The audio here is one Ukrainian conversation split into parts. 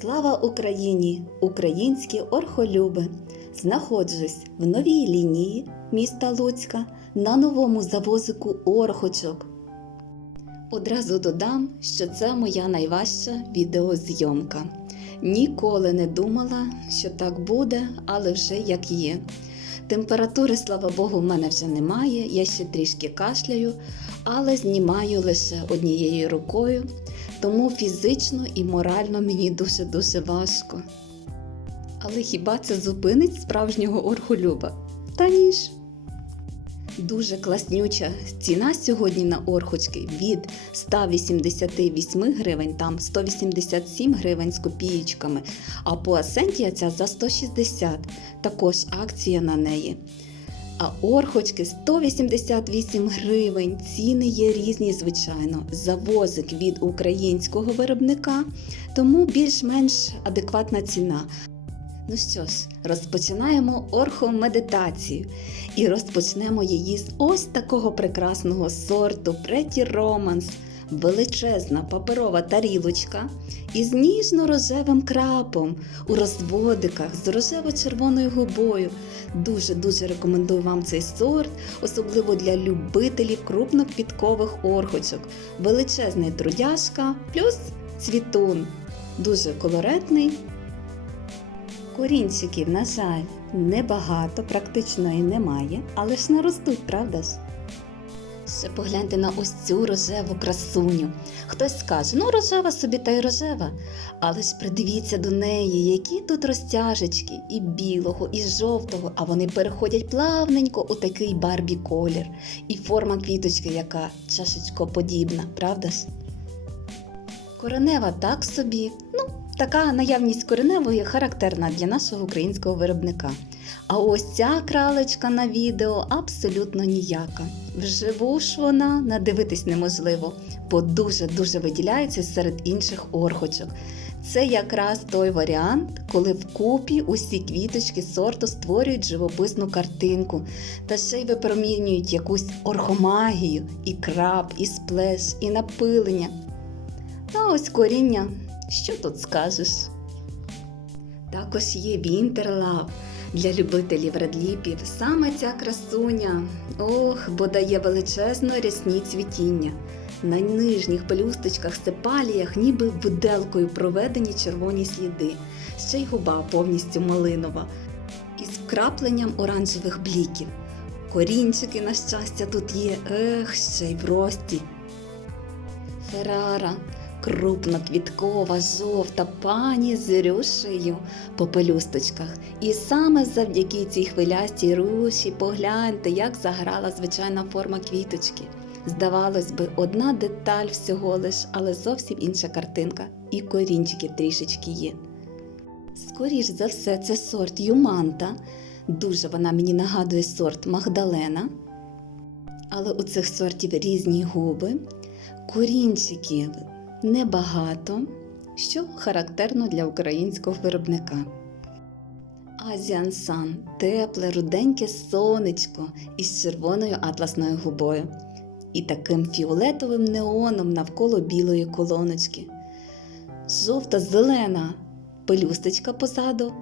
Слава Україні! Українські орхолюби! Знаходжусь в новій лінії міста Луцька на новому завозику орхочок. Одразу додам, що це моя найважча відеозйомка. Ніколи не думала, що так буде, але вже як є. Температури, слава Богу, в мене вже немає. Я ще трішки кашляю, але знімаю лише однією рукою, тому фізично і морально мені дуже-дуже важко. Але хіба це зупинить справжнього орхолюба? Та ні ж. Дуже класнюча ціна сьогодні на орхочки від 188 гривень, там 187 гривень з копієчками, а по Асентія ця за 160, також акція на неї. А орхочки 188 гривень. Ціни є різні, звичайно. Завозик від українського виробника, тому більш-менш адекватна ціна. Ну що ж, розпочинаємо орхомедитацію. І розпочнемо її з ось такого прекрасного сорту Pretty Romance. Величезна паперова тарілочка із ніжно-рожевим крапом у розводиках з рожево-червоною губою. Дуже-дуже рекомендую вам цей сорт, особливо для любителів крупноквіткових орхочок. Величезний трудяшка плюс цвітун. Дуже колоретний Корінчиків, на жаль, небагато, практично і немає, але ж наростуть, правда ж? Ще погляньте на ось цю рожеву красуню. Хтось скаже, ну рожева собі та й рожева. Але ж придивіться до неї, які тут розтяжечки і білого, і жовтого, а вони переходять плавненько у такий барбі колір. І форма квіточки, яка чашечкоподібна, правда ж? Коренева так собі. Ну, така наявність кореневої характерна для нашого українського виробника. А ось ця кралечка на відео абсолютно ніяка. Вживу ж вона надивитись неможливо, бо дуже-дуже виділяється серед інших орхочок. Це якраз той варіант, коли вкупі усі квіточки сорту створюють живописну картинку та ще й випромінюють якусь орхомагію, і краб, і сплеш, і напилення. А ось коріння, що тут скажеш? Також є Вінтерлав для любителів редліпів. Саме ця красуня, ох, бо дає величезно рясні цвітіння. На нижніх пелюсточках сепаліях ніби виделкою проведені червоні сліди, ще й губа повністю малинова, із вкрапленням оранжевих бліків. Корінчики, на щастя, тут є, ех, ще й в рості. Феррара, крупноквіткова, жовта пані з рюшею по пелюсточках. І саме завдяки цій хвилястій руші погляньте, як заграла звичайна форма квіточки. Здавалось би, одна деталь всього лиш, але зовсім інша картинка, і корінчики трішечки є. Скоріш за все, це сорт Юманта. Дуже вона мені нагадує сорт Магдалена. Але у цих сортів різні губи, корінчиків небагато, що характерно для українського виробника. Азіан Сан тепле, руденьке сонечко із червоною атласною губою і таким фіолетовим неоном навколо білої колоночки. Жовта-зелена пелюсточка позаду.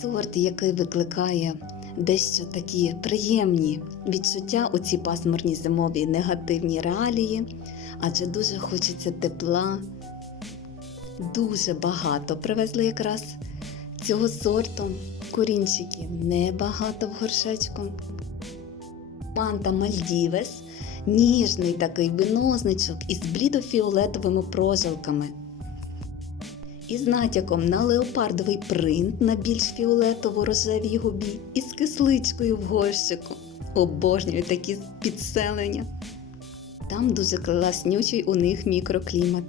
Сорт, який викликає дещо такі приємні відчуття у ці пасмурні зимові негативні реалії, адже дуже хочеться тепла. Дуже багато привезли якраз цього сорту. Корінчиків небагато в горшечку. Манта Мальдівес ніжний такий винозничок із блідофіолетовими прожилками. Із натяком на леопардовий принт на більш фіолетово-рожевій губі і з кисличкою в горщику. Обожнюю такі підселення. Там дуже класнючий у них мікроклімат.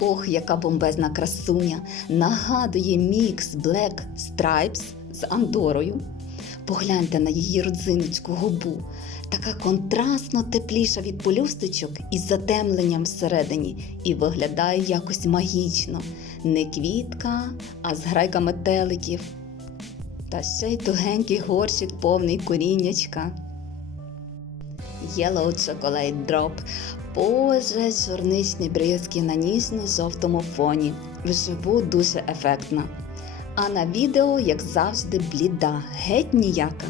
Ох, яка бомбезна красуня! Нагадує мікс Black Stripes з Андорою. Погляньте на її родзиночку губу. Така контрастно тепліша від полюсточок із затемленням всередині і виглядає якось магічно. Не квітка, а зграйка метеликів. Та ще й тугенький горщик повний коріннячка. Yellow Chocolate Drop Боже, чорничні бризки на ніжно-жовтому фоні. Вживу дуже ефектно. А на відео, як завжди, бліда, геть ніяка.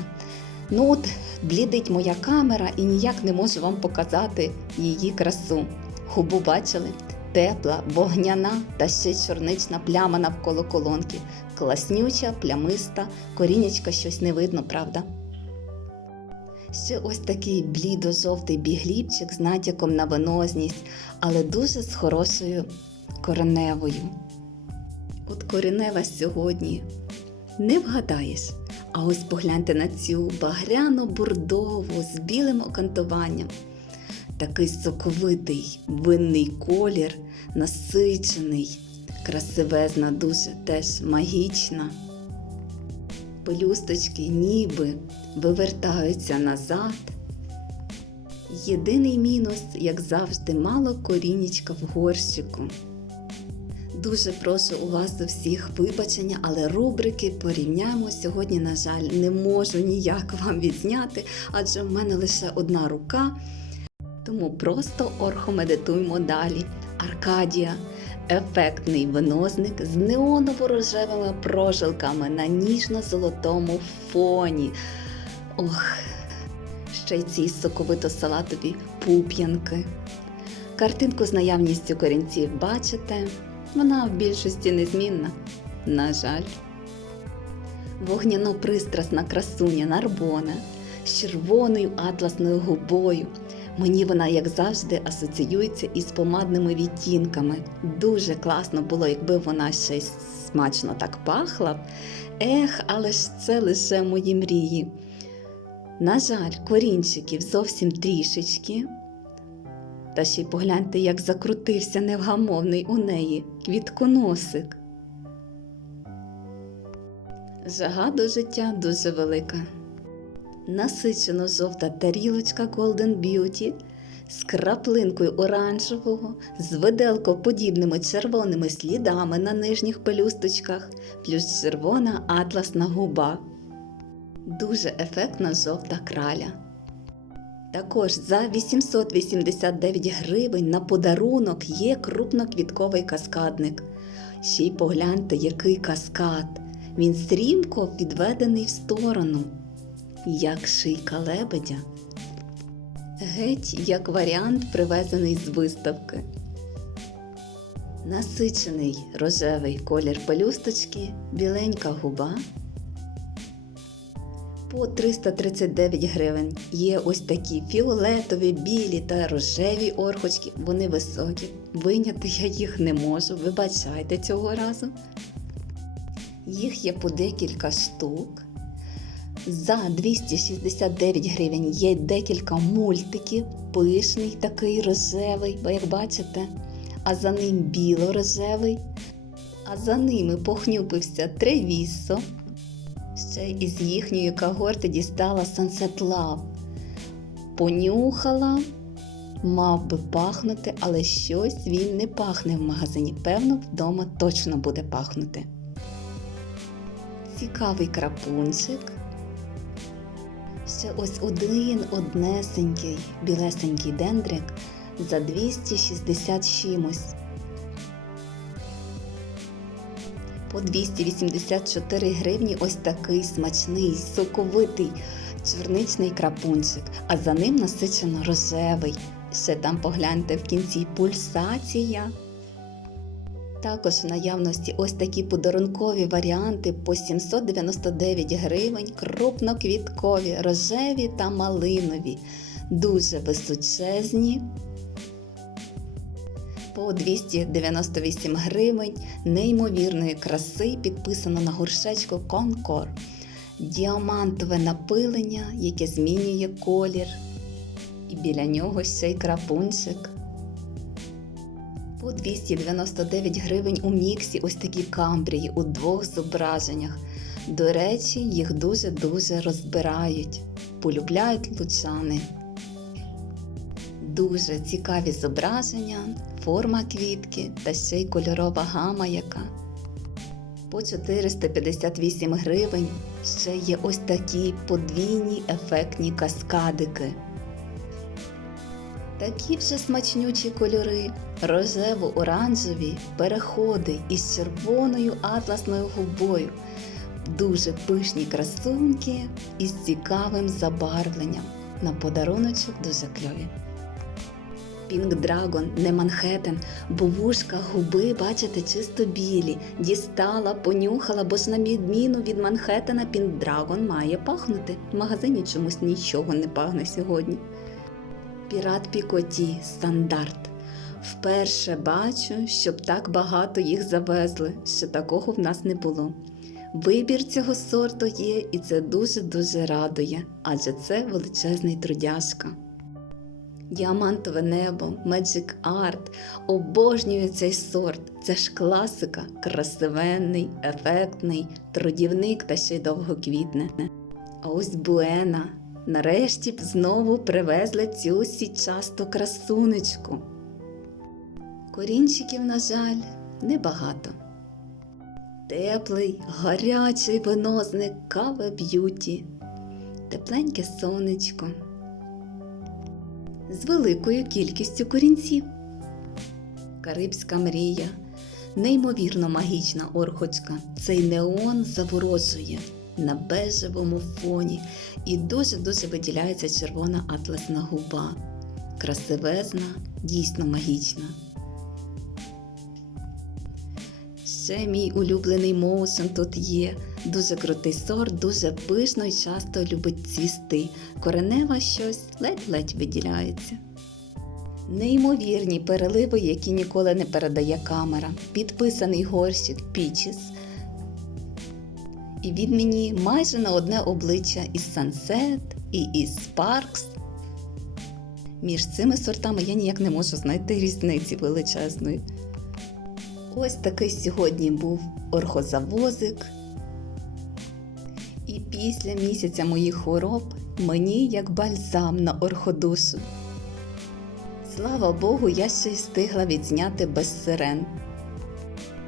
Ну от блідить моя камера і ніяк не можу вам показати її красу. Губу бачили? Тепла, вогняна та ще чорнична пляма навколо колонки. Класнюча, плямиста, корінечка щось не видно, правда? Ще ось такий блідо-жовтий бігліпчик з натяком на венозність, але дуже з хорошою кореневою. От коренева сьогодні не вгадаєш. А ось погляньте на цю багряно-бурдову з білим окантуванням. Такий соковитий винний колір, насичений, красивезна, дуже теж магічна. Пелюсточки ніби вивертаються назад. Єдиний мінус, як завжди, мало корінечка в горщику. Дуже прошу у вас у всіх вибачення, але рубрики порівняємо сьогодні, на жаль, не можу ніяк вам відзняти, адже в мене лише одна рука. Тому просто орхомедитуємо далі. Аркадія ефектний виносник з неоново-рожевими прожилками на ніжно-золотому фоні. Ох, ще й ці соковито-салатові пуп'янки. Картинку з наявністю корінців бачите, вона в більшості незмінна, на жаль. Вогняно-пристрасна красуня Нарбона з червоною атласною губою. Мені вона, як завжди, асоціюється із помадними відтінками. Дуже класно було, якби вона ще й смачно так пахла. Ех, але ж це лише мої мрії. На жаль, корінчиків зовсім трішечки. Та ще й погляньте, як закрутився невгамовний у неї квітконосик. Жага до життя дуже велика. Насичено жовта тарілочка Golden Beauty з краплинкою оранжевого, з виделкоподібними червоними слідами на нижніх пелюсточках, плюс червона атласна губа. Дуже ефектна жовта краля. Також за 889 гривень на подарунок є крупноквітковий каскадник. Ще й погляньте, який каскад. Він стрімко відведений в сторону, як шийка лебедя. Геть як варіант, привезений з виставки. Насичений рожевий колір пелюсточки, біленька губа. По 339 гривень є ось такі фіолетові, білі та рожеві орхочки. Вони високі. Виняти я їх не можу, вибачайте цього разу. Їх є по декілька штук. За 269 гривень є декілька мультиків, пишний такий рожевий, бо як бачите, а за ним біло-рожевий, а за ними похнюпився тревісо. Ще із їхньої когорти дістала Sunset Love. Понюхала, мав би пахнути, але щось він не пахне в магазині. Певно, вдома точно буде пахнути. Цікавий крапунчик. Ще ось один однесенький білесенький дендрик за 260 чимось. По 284 гривні ось такий смачний, соковитий чорничний крапунчик, а за ним насичено рожевий. Ще там погляньте в кінці пульсація. Також в наявності ось такі подарункові варіанти по 799 гривень, крупноквіткові, рожеві та малинові, дуже височезні. По 298 гривень неймовірної краси підписано на горшечку Конкор. Діамантове напилення, яке змінює колір. І біля нього ще й крапунчик. По 299 гривень у міксі ось такі камбрії у двох зображеннях. До речі, їх дуже-дуже розбирають, полюбляють лучани. Дуже цікаві зображення, форма квітки та ще й кольорова гама яка. По 458 гривень ще є ось такі подвійні ефектні каскадики. Такі вже смачнючі кольори, рожево-оранжеві переходи із червоною атласною губою, дуже пишні красунки із цікавим забарвленням. На подаруночок дуже кльові. Пінк Драгон, не Манхеттен, бо вушка, губи, бачите, чисто білі. Дістала, понюхала, бо ж на відміну від Манхеттена Пінк Драгон має пахнути. В магазині чомусь нічого не пахне сьогодні. Пірат Пікоті стандарт. Вперше бачу, щоб так багато їх завезли, що такого в нас не було. Вибір цього сорту є, і це дуже-дуже радує, адже це величезний трудяшка. Діамантове небо, Magic Art. Обожнюю цей сорт. Це ж класика, красивенний, ефектний, трудівник та ще й довго квітне. А ось Буена. Нарешті б знову привезли цю січасту красунечку. Корінчиків, на жаль, небагато. Теплий, гарячий винозник кава б'юті, тепленьке сонечко з великою кількістю корінців. Карибська мрія, неймовірно магічна орхочка. Цей неон заворожує на бежевому фоні і дуже-дуже виділяється червона атласна губа. Красивезна, дійсно магічна. Ще мій улюблений моушен тут є. Дуже крутий сорт, дуже пишно і часто любить цвісти. Коренева щось ледь-ледь виділяється. Неймовірні переливи, які ніколи не передає камера. Підписаний горщик Peaches. І він мені майже на одне обличчя із Sunset і із Sparks. Між цими сортами я ніяк не можу знайти різниці величезної. Ось такий сьогодні був орхозавозик. І після місяця моїх хвороб мені як бальзам на орходушу. Слава Богу, я ще й встигла відзняти без сирен.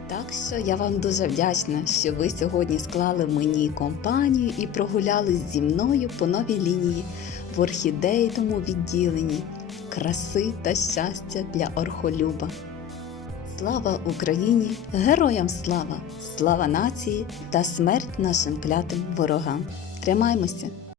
Так що я вам дуже вдячна, що ви сьогодні склали мені компанію і прогулялись зі мною по новій лінії в орхідейному відділенні краси та щастя для орхолюба. Слава Україні! Героям слава! Слава нації та смерть нашим клятим ворогам! Тримаймося!